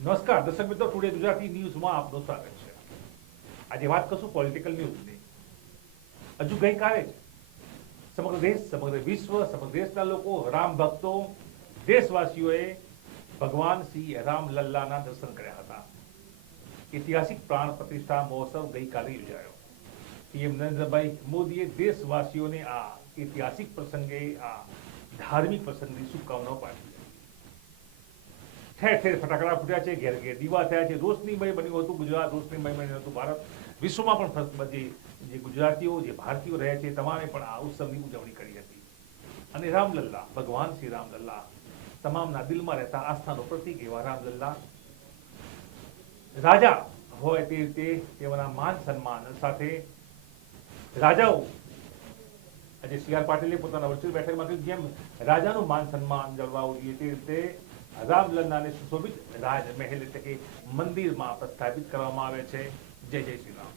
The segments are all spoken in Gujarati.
નમસ્કાર દર્શક મિત્રો, ટુડે ગુજરાતી ન્યૂઝમાં આપનું સ્વાગત છે। આજે વાત કરશું પોલિટિકલ ન્યૂઝની। હજુ ગઈકાલે સમગ્ર દેશ, સમગ્ર વિશ્વ, સમગ્ર દેશના લોકો, રામ ભક્તો, દેશવાસીઓએ ભગવાન શ્રી રામ લલ્લાના દર્શન કર્યા હતા। ઐતિહાસિક પ્રાણ પ્રતિષ્ઠા મહોત્સવ ગઈકાલે યોજાયો। પીએમ નરેન્દ્રભાઈ મોદીએ દેશવાસીઓને આ ઐતિહાસિક પ્રસંગે, આ ધાર્મિક પ્રસંગની શુભકામનાઓ પાઠવી। ઠેર ઠેર ફટાકડા ફૂટ્યા છે, ઘેર ઘેર દીવા થયા છે, રોશનીમય બન્યું હતું ગુજરાત, રોશનીમય બન્યું હતું ભારત। વિશ્વમાં પણ જે ગુજરાતીઓ, જે ભારતીયો રહે છે, તમામે પણ આ ઉત્સવની ઉજવણી કરી હતી। અને રામલલ્લા, ભગવાન શ્રી રામલલ્લા, તમામના દિલમાં રહેતા આસ્થાનો પ્રતીક એવા રામલલ્લા રાજા હોય તે રીતે તેઓના માન સન્માન સાથે રાજાઓ, આજે સી.આર. પાટીલે પોતાના વર્ચ્યુઅલ બેઠકમાં કહ્યું, જેમ રાજાનું માન સન્માન જળવાવું જોઈએ તે રીતે રામલલ્લાને સુશોભિત રાજમહેલ એટલે કે મંદિરમાં પ્રસ્થાપિત કરવામાં આવે છે। જય જય શ્રી રામ।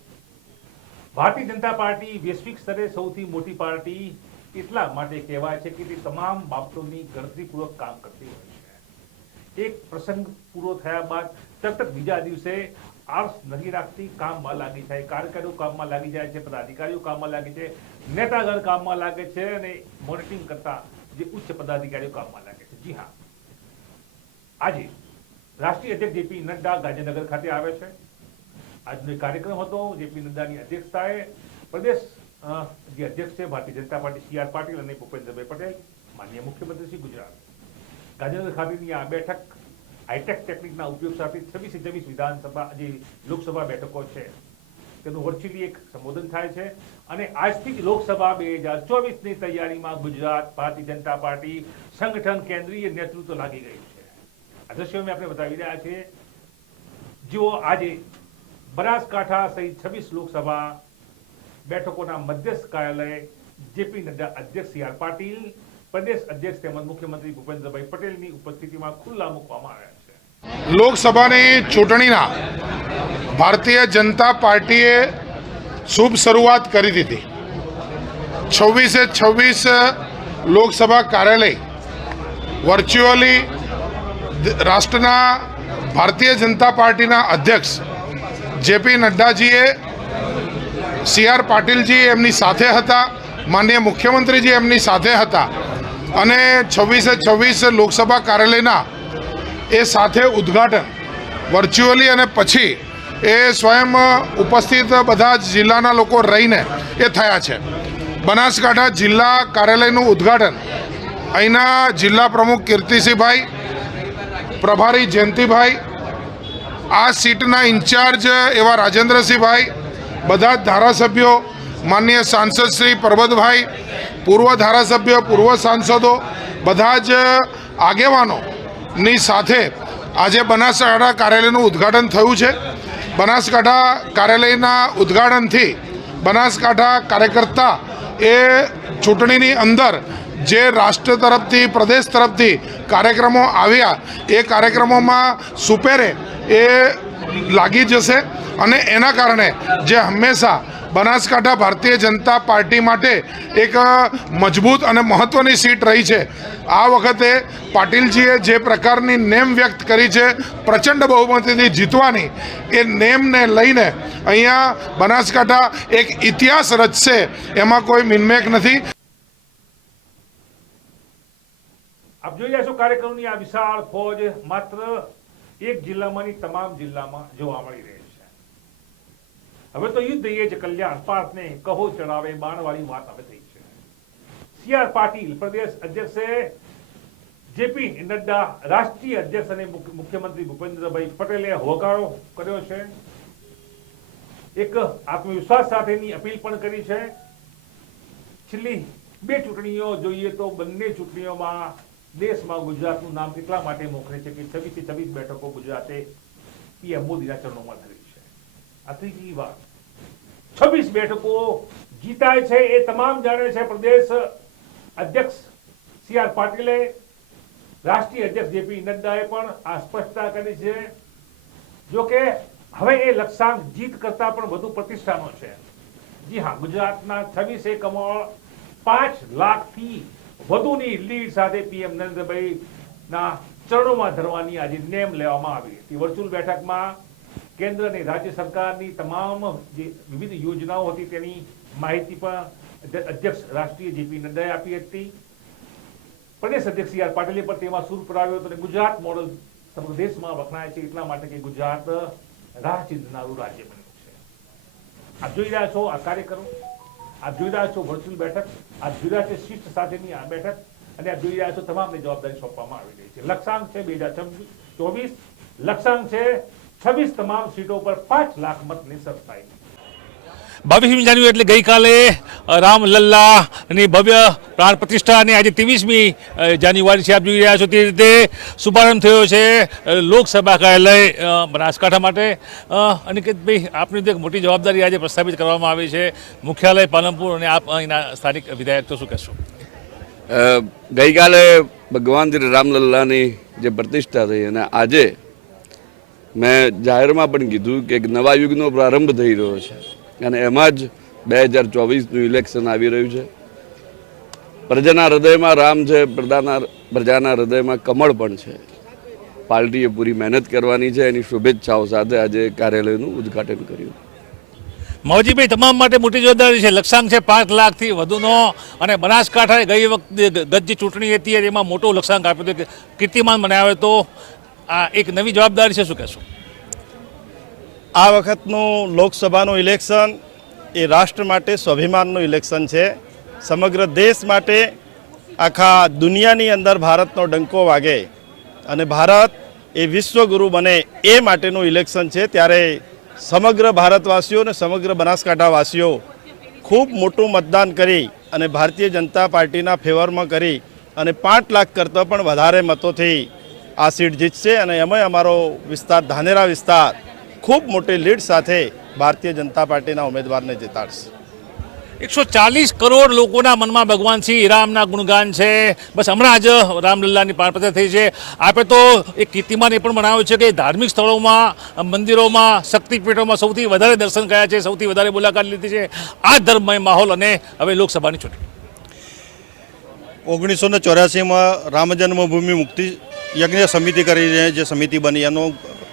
ભારતીય જનતા પાર્ટી વૈશ્વિક સ્તરે સૌથી મોટી પાર્ટી એટલા માટે કહેવાય છે કે તે તમામ બાબતોની ગણતરીપૂર્વક કામ કરતી હોય છે। એક પ્રસંગ પૂરો થયા બાદ તરત બીજા દિવસે આળસ નથી રાખતી, કામમાં લાગી જાય, કાર્યકરો કામમાં લાગી જાય છે, પદાધિકારીઓ કામમાં લાગે છે, નેતાગણ કામમાં લાગે છે અને મોનિટરિંગ કરતા જે ઉચ્ચ પદાધિકારીઓ કામમાં લાગે છે। જી હા, આજે રાષ્ટ્રીય અધ્યક્ષ જેપી નડ્ડા ગાંધીનગર ખાતે આવે છે। આજનો કાર્યક્રમ હતો જેપી નડ્ડાની અધ્યક્ષતાએ પ્રદેશ જે અધ્યક્ષ છે ભારતીય જનતા પાર્ટી સી.આર. પાટીલ અને ભૂપેન્દ્રભાઈ પટેલ, માનનીય મુખ્યમંત્રી શ્રી ગુજરાત, ગાંધીનગર ખાતેની આ બેઠક હાઈટેક ટેકનિકના ઉપયોગ સાથે 26 વિધાનસભા જે લોકસભા બેઠકો છે તેનું વર્ચ્યુઅલી એક સંબોધન થાય છે। અને આજથી જ લોકસભા 2024ની તૈયારીમાં ગુજરાત ભારતીય જનતા પાર્ટી સંગઠન કેન્દ્રીય નેતૃત્વ લાગી ગયું છે। આ દ્રશ્યો મેં આપણે બતાવી રહ્યા છીએ। જેઓ આજે બનાસકાંઠા સહિત 26 લોકસભા બેઠકોના મધ્યસ્થ કાર્યાલય જેપી નડ્ડા અધ્યક્ષ સી.આર. પાટીલ, પ્રદેશ અધ્યક્ષ તેમજ મુખ્યમંત્રી ભૂપેન્દ્રભાઈ પટેલની ઉપસ્થિતિમાં ખુલ્લા મૂકવામાં આવ્યા છે। લોકસભાની ચૂંટણીના ભારતીય જનતા પાર્ટીએ શુભ શરૂઆત કરી દીધી। 26 લોકસભા કાર્યાલય વર્ચ્યુઅલી રાષ્ટ્રના ભારતીય જનતા પાર્ટીના અધ્યક્ષ જેપી નડ્ડાજીએ, સી.આર. પાટીલજી એમની સાથે હતા, માનનીય મુખ્યમંત્રીજી એમની સાથે હતા અને 26 લોકસભા કાર્યાલયના એ સાથે ઉદ્ઘાટન વર્ચ્યુઅલી અને પછી એ સ્વયં ઉપસ્થિત બધા જ જિલ્લાના લોકો રહીને એ થયા છે। બનાસકાંઠા જિલ્લા કાર્યાલયનું ઉદ્ઘાટન અહીંના જિલ્લા પ્રમુખ કીર્તિસિંહભાઈ, પ્રભારી જયંતિભાઈ, આ સીટના ઇન્ચાર્જ એવા રાજેન્દ્રસિંહભાઈ, બધા જ ધારાસભ્યો, માનનીય સાંસદ શ્રી પરબતભાઈ, પૂર્વ ધારાસભ્ય, પૂર્વ સાંસદો, બધા જ આગેવાનોની સાથે આજે બનાસકાંઠા કાર્યાલયનું ઉદ્ઘાટન થયું છે। બનાસકાંઠા કાર્યાલયના ઉદ્ઘાટનથી બનાસકાંઠા કાર્યકર્તા એ ચૂંટણીની અંદર જે રાષ્ટ્ર તરફથી, પ્રદેશ તરફથી કાર્યક્રમો આવ્યા એ કાર્યક્રમોમાં સુપેરે એ લાગી જશે અને એના કારણે જે હંમેશા બનાસકાંઠા ભારતીય જનતા પાર્ટી માટે એક મજબૂત અને મહત્ત્વની સીટ રહી છે, આ વખતે પાટીલજીએ જે પ્રકારની નેમ વ્યક્ત કરી છે પ્રચંડ બહુમતીથી જીતવાની, એ નેમને લઈને અહીંયા બનાસકાંઠા એક ઇતિહાસ રચશે, એમાં કોઈ મિનમેક નથી। આપ જોઈ રહ્યા છો કાર્યક્રમની આ વિશાળ ફોજ માત્ર એક જિલ્લામાંની તમામ જિલ્લામાં જોવા મળી રહી છે। હવે તો યુદ્ધ એ જ કલ્યાણ પાર્થને કહો ચડાવે બાણવાળી વાત હવે થઈ છે। સી.આર. પાટીલ પ્રદેશ અધ્યક્ષે, જેપી નડ્ડા રાષ્ટ્રીય અધ્યક્ષ અને મુખ્યમંત્રી ભૂપેન્દ્રભાઈ પટેલે હોકારો કર્યો છે, એક આત્મવિશ્વાસ સાથેની અપીલ પણ કરી છે। છેલ્લી 2 ચૂંટણીઓ જોઈએ તો બંને ચૂંટણીઓમાં દેશમાં ગુજરાતનું નામ એટલા માટે મોખરે છે કે 26 બેઠકો ગુજરાતે પીએમ મોદીના ચરણોમાં ધરી છે। આ ત્રીજી વાર 26 બેઠકો જીતાય છે એ તમામ જાણે છે। પ્રદેશ અધ્યક્ષ સી.આર. પાટીલે, રાષ્ટ્રીય અધ્યક્ષ જેપી નડ્ડાએ પણ આ સ્પષ્ટતા કરી છે। જો કે હવે એ લક્ષ્યાંક જીત કરતા પણ વધુ પ્રતિષ્ઠાનો છે। જી હા, ગુજરાતના 26 એકમો 5 લાખથી વધુની લીડ સાથે પીએમ નરેન્દ્રભાઈ ના ચરણોમાં ધરવાની આજે નેમ લેવામાં આવી હતી. વર્ચ્યુઅલ બેઠકમાં કેન્દ્ર અને રાજ્ય સરકારની તમામ જે વિવિધ યોજનાઓ હતી તેની માહિતી પણ અધ્યક્ષ રાષ્ટ્રીય જેપી નડ્ડાએ આપી હતી. પ્રદેશ અધ્યક્ષ સી આર પાટીલે પણ તેમાં સૂર પુરાવ્યો હતો અને ગુજરાત મોડલ સમગ્ર દેશમાં વખણાય છે એટલા માટે કે ગુજરાત રાહ ચીંધનારું રાજ્ય બન્યું છે. આપ જોઈ રહ્યા છો આ કાર્યક્રમ, આપ જોઈ રહ્યા છો વર્ચ્યુઅલ બેઠક, આપ જોઈ રહ્યા છો શિસ્ત સાથેની આ બેઠક અને આપ જોઈ રહ્યા છો તમામને જવાબદારી સોંપવામાં આવી રહી છે. લક્ષ્યાંક છે 2024, લક્ષ્યાંક છે 26 તમામ સીટો પર 5 લાખ મતની સરસાઈ. 22મી જાન્યુઆરી એટલે ગઈકાલે રામલલ્લાની ભવ્ય પ્રાણ પ્રતિષ્ઠા અને આજે 23મી જાન્યુઆરી છે. આપ જોઈ રહ્યા છો તે રીતે શુભારંભ થયો છે લોકસભા કાર્યાલય બનાસકાંઠા માટે. અનિકેતભાઈ, આપની તો એક મોટી જવાબદારી આજે પ્રસ્થાપિત કરવામાં આવી છે, મુખ્યાલય પાલનપુર, અને આપ અહીંના સ્થાનિક વિધાયક તો શું કહેશો? ગઈકાલે ભગવાન શ્રી રામલલ્લાની જે પ્રતિષ્ઠા થઈ અને આજે મેં જાહેરમાં પણ કીધું કે એક નવા યુગનો પ્રારંભ થઈ રહ્યો છે અને એમાં જ 2024નું ઇલેક્શન આવી રહ્યું છે. પ્રજાના હૃદયમાં રામ છે, પ્રજાના હૃદયમાં કમળ પણ છે. પાર્ટીએ પૂરી મહેનત કરવાની છે. એની શુભેચ્છાઓ સાથે આજે કાર્યાલયનું ઉદ્ઘાટન કર્યું. મહોજીભાઈ, તમામ માટે મોટી જવાબદારી છે. લક્ષ્યાંક છે 5 લાખથી વધુનો અને બનાસકાંઠાએ ગઈ વખતે ગત જે ચૂંટણી હતી એમાં મોટો લક્ષ્યાંક આપ્યો હતો, કીર્તિમાન બનાવ્યો તો આ એક નવી જવાબદારી છે, શું કહેશો? આ વખતનું લોકસભાનું ઇલેક્શન એ રાષ્ટ્ર માટે સ્વાભિમાનનું ઇલેક્શન છે. સમગ્ર દેશ માટે, આખા દુનિયાની અંદર ભારતનો ડંકો વાગે અને ભારત એ વિશ્વગુરુ બને એ માટેનું ઇલેક્શન છે. ત્યારે સમગ્ર ભારતવાસીઓ અને સમગ્ર બનાસકાંઠાવાસીઓ ખૂબ મોટું મતદાન કરી અને ભારતીય જનતા પાર્ટીના ફેવરમાં કરી અને 5 લાખ કરતાં પણ વધારે મતોથી આ સીટ જીતશે અને એમાંય અમારો વિસ્તાર ધાનેરા વિસ્તાર ખૂબ મોટી લીડ સાથે ભારતીય જનતા પાર્ટીના ઉમેદવારને જીતાડશે. 140 કરોડ લોકોના મનમાં ભગવાન શ્રી રામના ગુણગાન છે. બસ હમણાં જ રામલલ્લાની પ્રાણ પ્રતિષ્ઠા થઈ છે. આપણે તો એક કીર્તિમાન એ પણ બનાવ્યું છે કે ધાર્મિક સ્થળોમાં, મંદિરોમાં, શક્તિપીઠોમાં સૌથી વધારે દર્શન કર્યા છે, સૌથી વધારે મુલાકાત લીધી છે. આ ધર્મમય માહોલ અને હવે લોકસભાની ચૂંટણી 1984માં રામ જન્મભૂમિ મુક્તિ યજ્ઞ સમિતિ કરીને જે સમિતિ બની એનો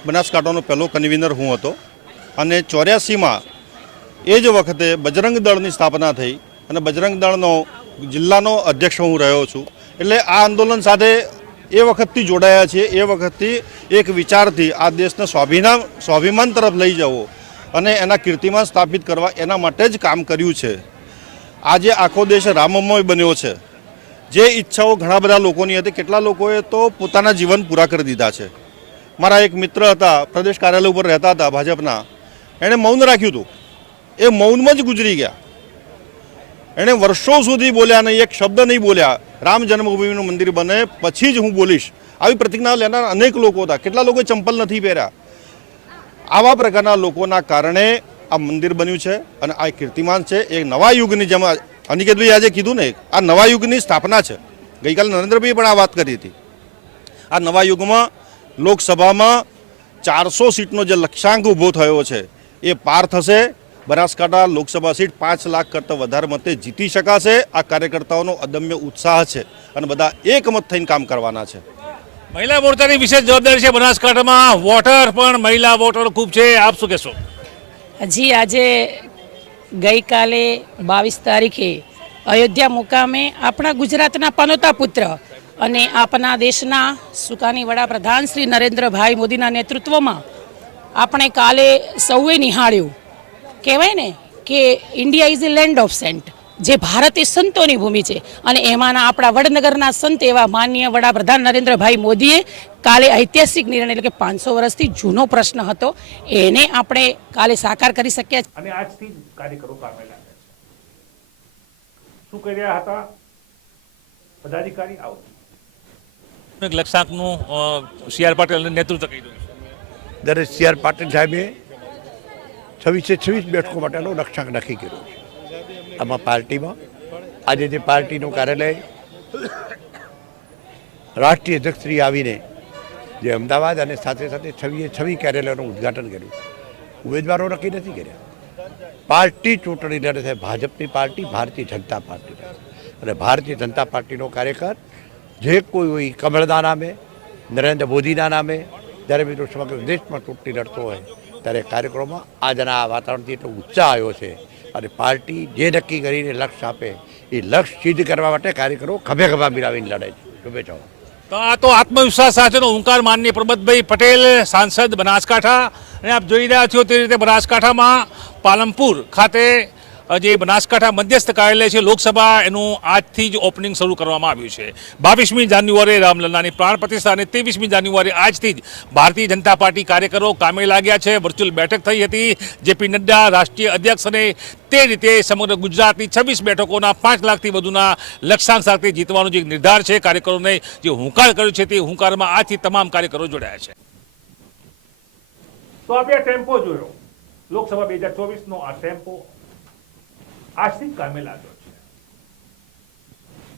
બનાસકાંઠાનો પહેલો કન્વીનર હું હતો અને 84માં એ જ વખતે બજરંગ દળની સ્થાપના થઈ અને બજરંગ દળનો જિલ્લાનો અધ્યક્ષ હું રહ્યો છું. એટલે આ આંદોલન સાથે એ વખતથી જોડાયા છીએ. એ વખતથી એક વિચારથી આ દેશને સ્વાભિમાન તરફ લઈ જવો અને એના કીર્તિમાન સ્થાપિત કરવા એના માટે જ કામ કર્યું છે. આજે આખો દેશ રામમય બન્યો છે. જે ઈચ્છાઓ ઘણા બધા લોકોની હતી, કેટલા લોકોએ તો પોતાના જીવન પૂરા કરી દીધા છે. મારા એક મિત્ર હતા, પ્રદેશ કાર્યાલય ઉપર રહેતા હતા ભાજપના, એણે મૌન રાખ્યું હતું. એ મૌનમાં જ ગુજરી ગયા. એણે વર્ષો સુધી બોલ્યા નહીં, એક શબ્દ નહીં બોલ્યા. રામ જન્મભૂમિનું મંદિર બને પછી જ હું બોલીશ, આવી પ્રતિજ્ઞા લેનાર અનેક લોકો હતા. કેટલા લોકોએ ચંપલ નથી પહેર્યા. આવા પ્રકારના લોકોના કારણે આ મંદિર બન્યું છે અને આ કીર્તિમાન છે. એ નવા યુગની, જેમ અનિકેતભાઈ આજે કીધું ને, આ નવા યુગની સ્થાપના છે. ગઈકાલે નરેન્દ્રભાઈએ પણ આ વાત કરી હતી. આ નવા યુગમાં લોકસભામાં 400 સીટનો જે લક્ષ્યાંક ઊભો થયો છે એ પાર થશે. બનાસકાંઠા લોકસભા સીટ 5 લાખ કરતાં વધારે મતે જીતી શકાશે. આ કાર્યકર્તાઓનો અદમ્ય ઉત્સાહ છે અને બધા એકમત થઈને કામ કરવાના છે. મહિલા મોરચાની વિશેષ જવાબદારી છે બનાસકાંઠામાં. વોટર પણ મહિલા વોટર ખૂબ છે, આપ શું કહેશો? હજી આજે ગઈકાલે 22 તારીખે અયોધ્યા મુકામે આપણા ગુજરાતના પનોતા પુત્ર અને આપણા દેશના સુકાની વડાપ્રધાન શ્રી નરેન્દ્રભાઈ મોદીના નેતૃત્વમાં આપણે કાલે સૌએ નિહાળ્યું. કહેવાય ને કે India is a land of saint, જે ભારત એ સંતોની ભૂમિ છે અને એમાંના આપણા વડનગરના સંત એવા માનનીય વડાપ્રધાન નરેન્દ્રભાઈ મોદીએ કાલે ઐતિહાસિક નિર્ણય, એટલે કે 500 વર્ષથી જૂનો પ્રશ્ન હતો, એને આપણે કાલે સાકાર કરી શક્યા. અને આજથી જ કાર્યકરો કામે લાગ્યા છે. શું કરી રહ્યા હતા પદાધિકારી? આવો એક લક્ષ્યાંકનું સી આર પાટીલ નેતૃત્વ કરી રહ્યું છે. દરેક સી આર પાટીલ સાહેબે 26 બેઠકો માટેનો લક્ષ્યાંક નક્કી કર્યો છે. આમાં પાર્ટીમાં આજે જે પાર્ટીનું કાર્યાલય રાષ્ટ્રીય અધ્યક્ષશ્રી આવીને જે અમદાવાદ અને સાથે સાથે 26 કાર્યાલયોનું ઉદ્ઘાટન કર્યું. ઉમેદવારો નક્કી નથી કર્યા. પાર્ટી ચૂંટણી લડે છે ભાજપની પાર્ટી, ભારતીય જનતા પાર્ટી. અને ભારતીય જનતા પાર્ટીનો કાર્યકર જે કોઈ હોય કમળદાન આપે, નરેન્દ્ર મોદીના નામે જ્યારે મિત્રો સમગ્ર દેશમાં ચૂંટણી લડતો હોય ત્યારે કાર્યક્રમમાં આજના વાતાવરણથી એટલો ઉત્સાહ આવ્યો છે અને પાર્ટી જે નક્કી કરીને લક્ષ્ય આપે એ લક્ષ્ય સિદ્ધ કરવા માટે કાર્યકરો ખભે ખભા મિલાવીને લડે છે. શુભેચ્છાઓ. તો આ તો આત્મવિશ્વાસ સાથેનો હુંકાર માનનીય પ્રબતભાઈ પટેલ, સાંસદ બનાસકાંઠા. અને આપ જોઈ રહ્યા છો તે રીતે બનાસકાંઠામાં પાલનપુર ખાતે જે બનાસકાંઠા મધ્યસ્થ કાર્યાલય છે લોકસભા, એનું આજથી જ ઓપનિંગ શરૂ કરવામાં આવ્યું છે. 22મી જાન્યુઆરીએ રામલલ્લાની પ્રાણ પ્રતિષ્ઠા અને 23મી જાન્યુઆરી આજથી જ ભારતીય જનતા પાર્ટી કાર્યકરો કામે લાગ્યા છે. વર્ચ્યુઅલ બેઠક થઈ હતી. જેપી નડ્ડા રાષ્ટ્રીય અધ્યક્ષ અને તે રીતે સમગ્ર ગુજરાતની 26 બેઠકોના 5 લાખથી વધુના લક્ષ્યાંક સાથે જીતવાનો જે નિર્ધાર છે, કાર્યકરોને જે હુંકાર કર્યો છે તે હુંકારમાં આજથી તમામ કાર્યકરો જોડાયા છે. તો આપણે આ ટેમ્પો જોયો, લોકસભા 2024નો આ ટેમ્પો આજથી કામે લાગ્યો છે.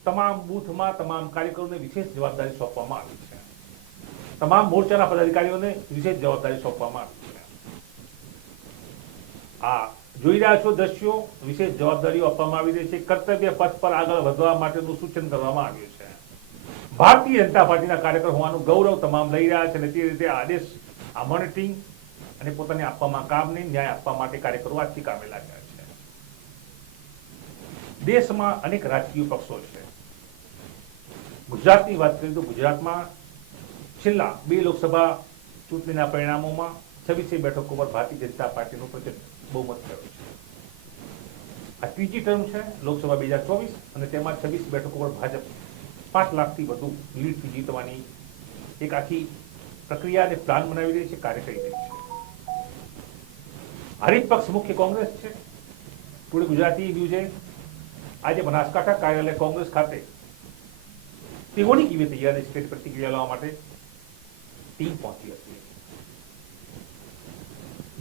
તમામ બૂથમાં તમામ કાર્યકરોને વિશેષ જવાબદારી સોંપવામાં આવી છે. તમામ મોરચાના પદાધિકારીઓને વિશેષ જવાબદારી સોંપવામાં આવી છે. આ જોઈ રહ્યા છો દ્રશ્યો, વિશેષ જવાબદારીઓ આપવામાં આવી રહી છે. કર્તવ્ય પથ પર આગળ વધવા માટેનું સૂચન કરવામાં આવ્યું છે. ભારતીય જનતા પાર્ટીના કાર્યકર હોવાનું ગૌરવ તમામ લઈ રહ્યા છે અને તે રીતે આદેશ, આ મોનિટરિંગ અને પોતાને આપવામાં કામને ન્યાય આપવા માટે કાર્યકરો આજથી કામે લાગ્યા છે. દેશમાં અનેક રાજકીય પક્ષો છે. ગુજરાતની વાત કરીએ તો ગુજરાતમાં છેલ્લા 2 લોકસભા ચૂંટણીના પરિણામોમાં 26 બેઠકો પર ભારતીય જનતા પાર્ટીનું પ્રચંડ બહુમત થયું છે. આ ત્રીજી ટર્મ છે લોકસભા 2024 અને તેમાં 26 બેઠકો પર ભાજપ 5 લાખથી વધુ લીડથી જીતવાની એક આખી પ્રક્રિયા અને પ્લાન બનાવી રહી છે, કાર્ય કરી રહી છે. હરીફ પક્ષ મુખ્ય કોંગ્રેસ છે. પૂર્ણ ગુજરાતી ન્યૂઝે આજે બનાસકાંઠા કાર્યાલય કોંગ્રેસ ખાતે તેઓની કેવી તૈયારી છે પ્રતિક્રિયા લેવા માટે ટીમ પહોંચી હતી.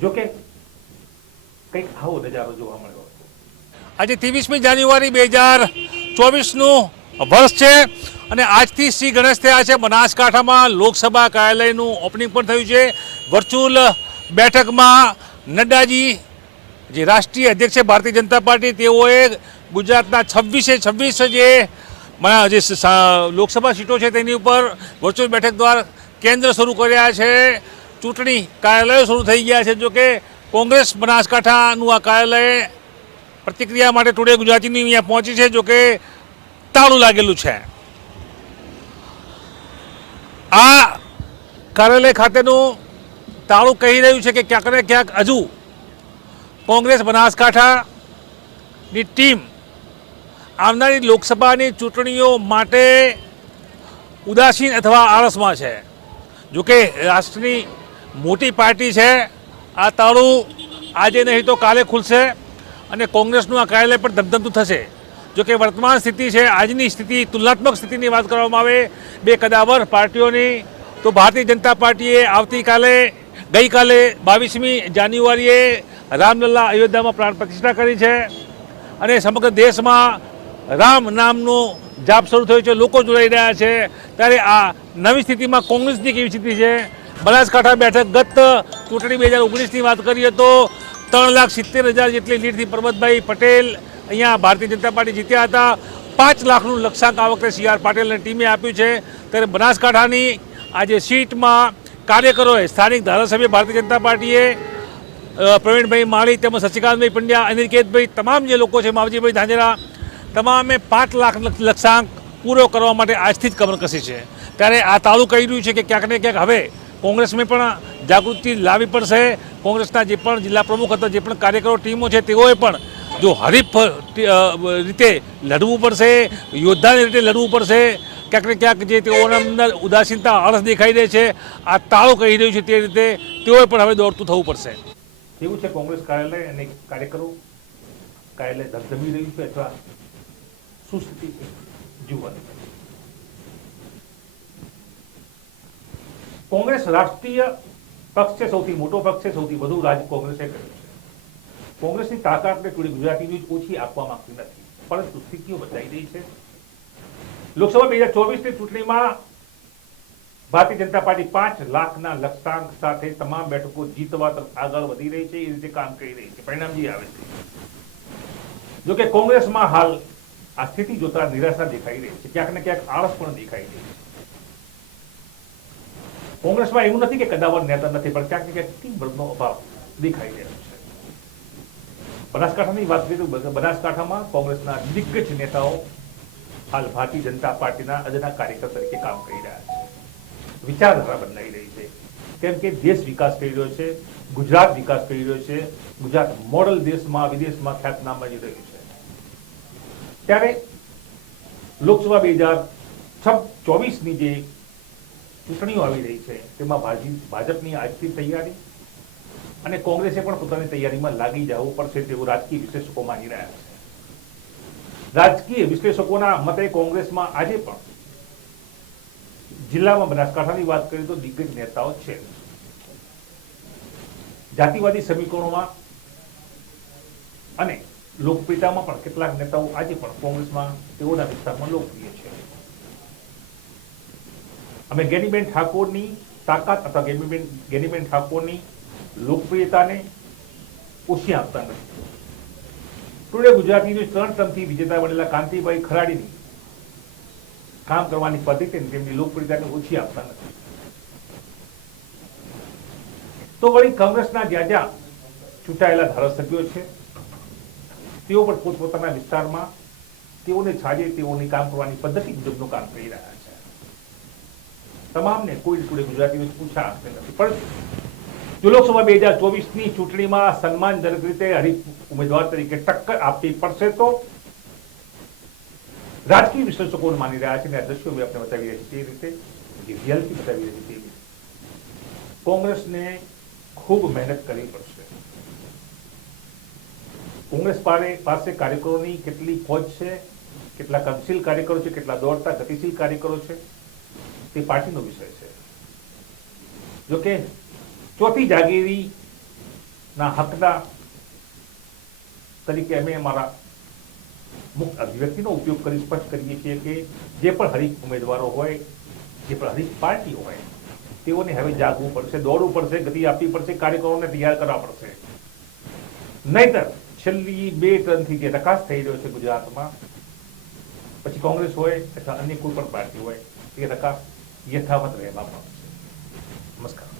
જોકે કંઈક આવો નજારો જોવા મળ્યો હતો. આજે 23મી જાન્યુઆરી 2024નું વર્ષ છે અને આજથી શ્રી ગણેશ થયા છે. બનાસકાંઠામાં લોકસભા કાર્યાલયનું ઓપનિંગ પણ થયું છે. વર્ચ્યુઅલ બેઠકમાં નડ્ડાજી જે રાષ્ટ્રીય અધ્યક્ષ છે ભારતીય જનતા પાર્ટી, તેઓએ ગુજરાતના 26 જે લોકસભા સીટો છે તેની ઉપર વર્ચ્યુઅલ બેઠક દ્વારા કેન્દ્ર શરૂ કર્યા છે. ચૂંટણી કાર્યાલયો શરૂ થઈ ગયા છે. જોકે કોંગ્રેસ બનાસકાંઠાનું આ કાર્યાલય પ્રતિક્રિયા માટે ટુડે ગુજરાતીની અહીંયા પહોંચી છે. જોકે તાળું લાગેલું છે. આ કાર્યાલય ખાતેનું તાળું કહી રહ્યું છે કે ક્યાંક ને ક્યાંક હજુ કોંગ્રેસ બનાસકાંઠાની ટીમ આવનારી લોકસભાની ચૂંટણીઓ માટે ઉદાસીન અથવા આળસમાં છે. જોકે રાષ્ટ્રની મોટી પાર્ટી છે. આ તાળું આજે નહીં તો કાલે ખુલશે અને કોંગ્રેસનું આ કાર્યાલય પણ ધમધમતું થશે. જોકે વર્તમાન સ્થિતિ છે, આજની સ્થિતિ, તુલનાત્મક સ્થિતિની વાત કરવામાં આવે બે કદાવર પાર્ટીઓની, તો ભારતીય જનતા પાર્ટીએ ગઈકાલે 22મી જાન્યુઆરીએ રામલલ્લા અયોધ્યામાં પ્રાણ પ્રતિષ્ઠા કરી છે અને સમગ્ર દેશમાં રામ નામનો જાપ શરૂ થયો છે. લોકો જોડાઈ રહ્યા છે. ત્યારે આ નવી સ્થિતિમાં કોંગ્રેસની કેવી સ્થિતિ છે? બનાસકાંઠા બેઠક ગત ચૂંટણી 2019ની વાત કરીએ તો 3,70,000 જેટલી લીડથી પરબતભાઈ પટેલ અહીંયા ભારતીય જનતા પાર્ટી જીત્યા હતા. 5 લાખનું લક્ષ્યાંક આ વખતે CR પાટીલની ટીમે આપ્યું છે. ત્યારે બનાસકાંઠાની આજે સીટમાં કાર્યકરોએ સ્થાનિક ધારાસભ્ય ભારતીય જનતા પાર્ટીએ પ્રવીણભાઈ માળી તેમજ શશિકાંતભાઈ પંડ્યા, અનિકેતભાઈ, તમામ જે લોકો છે, માવજીભાઈ ધાંજરા, તમામે 5 લાખ લક્ષ્યાંક પૂરો કરવા માટે આજથી જ કમર કસી છે. ત્યારે આ તાળું કહી રહ્યું છે કે ક્યાંક ને ક્યાંક હવે કોંગ્રેસમાં પણ જાગૃતિ લાવવી પડશે. કોંગ્રેસના જે પણ જિલ્લા પ્રમુખ હતા, જે પણ કાર્યકરો ટીમો છે, તેઓએ પણ જો હરીફ રીતે લડવું પડશે, યોદ્ધાની રીતે લડવું પડશે. ક્યાંક ને ક્યાંક જે તેઓના અંદર ઉદાસીનતા, આળસ દેખાઈ રહી છે, આ તાળું કહી રહ્યું છે, તે રીતે તેઓએ પણ હવે દોડતું થવું પડશે. એવું છે કોંગ્રેસ કાર્યાલય અને કાર્યકરો કાર્યાલય ધમધમી રહ્યું છે અથવા શું સ્થિતિ છે જોવાની. કોંગ્રેસ રાષ્ટ્રીય પક્ષ છે, સૌથી મોટો પક્ષ છે, સૌથી વધુ રાજ કોંગ્રેસે કર્યું છે. કોંગ્રેસની તાકાતને થોડી ગુજરાતી ન્યૂઝ ઓછી આપવા માંગતી નથી, પરંતુ સ્થિતિઓ બદલાઈ રહી છે. લોકસભા 2024ની ચૂંટણીમાં ભારતીય જનતા પાર્ટી 5 લાખના લક્ષ્યાંક સાથે તમામ બેઠકો જીતવા તરફ આગળ વધી રહી છે. એ રીતે કામ કરી રહી છે. પરિણામ જે આવે છે. જોકે કોંગ્રેસમાં હાલ આ સ્થિતિ જોતા નિરાશા દેખાઈ રહી છે. ક્યાંક ને ક્યાંક આળસ પણ દેખાઈ રહી છે. કોંગ્રેસમાં એવું નથી કે કદાવર નેતા નથી, પણ ક્યાંક ને ક્યાંક ટીમ વર્કનો અભાવ દેખાઈ રહ્યો છે. બનાસકાંઠાની વાત કરીએ તો બનાસકાંઠામાં કોંગ્રેસના દિગ્ગજ નેતાઓ હાલ ભારતીય જનતા પાર્ટીના અદના કાર્યકર તરીકે કામ કરી રહ્યા છે. વિચારધારા બદલાઈ રહી છે, કેમ કે દેશ વિકાસ કરી રહ્યો છે, ગુજરાત વિકાસ કરી રહ્યો છે, ગુજરાત મોડલ દેશમાં વિદેશમાં ખ્યાતનામ બની રહ્યું છે. ત્યારે લોકસભા 2024ની જે ચૂંટણીઓ આવી રહી છે તેમાં ભાજપની આજથી તૈયારી અને કોંગ્રેસે પણ પોતાની તૈયારીમાં લાગી જવું પડશે તેવું રાજકીય વિશ્લેષકો માની રહ્યા છે. રાજકીય વિશ્લેષકોના મતે કોંગ્રેસમાં આજે પણ જિલ્લામાં બનાસકાંઠાની વાત કરીએ તો દિગ્ગજ નેતાઓ છે. જાતિવાદી સમીકરણોમાં અને લોકપ્રિયતામાં પણ કેટલાક નેતાઓ આજે પણ કોંગ્રેસમાં તેઓના વિસ્તારમાં લોકપ્રિય છે. અમે ગેનીબેન ઠાકોરની તાકાત અથવા ગેનીબેન ઠાકોરની લોકપ્રિયતાને ઓછી આપતા નથી. ટુડે ગુજરાતીની 3 ટર્મથી વિજેતા બનેલા કાંતિભાઈ ખરાડીની કામ કરવાની પદ્ધતિ તેમની લોકપ્રિયતાને ઓછી આપતા નથી. તો વળી કોંગ્રેસના જ્યાં ચૂંટાયેલા ધારાસભ્યો છે તેઓ પણ પોતપોતાના વિસ્તારમાં તેઓને છાજે તેઓની કામ કરવાની પદ્ધતિ મુજબનું કામ કરી રહ્યા છે. તમામને કોઈ ટુડે ગુજરાતીઓ પૂછા આપશે નથી. પણ જો લોકસભા 2024ની ચૂંટણીમાં સન્માનજનક રીતે હરીફ ઉમેદવાર તરીકે ટક્કર આપવી પડશે તો રાજકીય વિશ્લેષકો માની રહ્યા છે અને આ દ્રશ્યો આપણે બતાવી રહ્યા છીએ તે રીતે જે રિયાલિટી બતાવી રહી છે તે કોંગ્રેસને ખૂબ મહેનત કરવી પડશે. કોંગ્રેસ પાસે કાર્યકરોની કેટલી ફોજ છે, કેટલા ગતિશીલ કાર્યકરો છે, કેટલા દોડતા ગતિશીલ કાર્યકરો છે તે પાર્ટીનો વિષય છે. જોકે ચોથી જાગીરીના હકના તરીકે અમે અમારા મુક્ત અભિવ્યક્તિનો ઉપયોગ કરી સ્પષ્ટ કરીએ છીએ કે જે પણ હરીફ ઉમેદવારો હોય, જે પણ હરીફ પાર્ટી હોય તેઓને હવે જાગવું પડશે, દોડવું પડશે, ગતિ આપવી પડશે, કાર્યકરોને તૈયાર કરવા પડશે. નહીતર છેલ્લી 2 ટર્મથી જે રકાસ થઈ રહ્યો છે ગુજરાતમાં, પછી કોંગ્રેસ હોય અથવા અન્ય કોઈ પણ પાર્ટી હોય, એ રકાસ યથાવત રહેવા પડશે. નમસ્કાર.